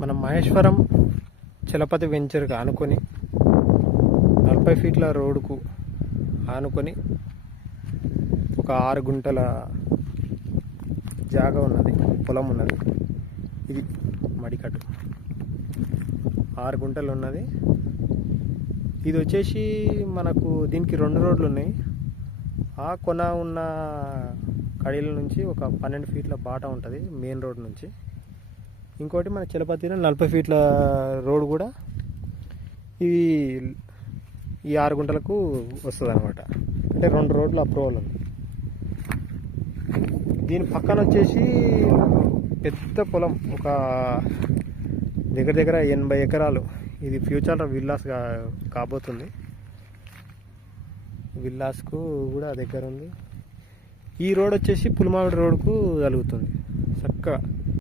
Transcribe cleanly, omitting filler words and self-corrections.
మనం మహేశ్వరం చలపతి వెంచర్కి ఆనుకొని 40 ఫీట్ల రోడ్డుకు ఆనుకొని ఒక 6 గుంటల జాగా ఉన్నది, పొలం ఉన్నది. ఇది మడికట్టు 6 గుంటలు ఉన్నది. ఇది వచ్చేసి మనకు దీనికి 2 రోడ్లు ఉన్నాయి. ఆ కొన ఉన్న కడీల నుంచి ఒక 12 ఫీట్ల బాట ఉంటుంది మెయిన్ రోడ్ నుంచి. ఇంకోటి మన చలపతిలో 40 ఫీట్ల రోడ్ కూడా ఈ 6 గుంటలకు వస్తుంది అనమాట. అంటే 2 రోడ్లు అప్రూవల్ ఉంది. దీని పక్కన వచ్చేసి పెద్ద పొలం, ఒక దగ్గర దగ్గర 80 ఎకరాలు. ఇది ఫ్యూచర్లో విల్లాస్ కాబోతుంది. విల్లాస్కు కూడా దగ్గర ఉంది. ఈ రోడ్ వచ్చేసి పులిమామిడి రోడ్కు కలుగుతుంది చక్కగా.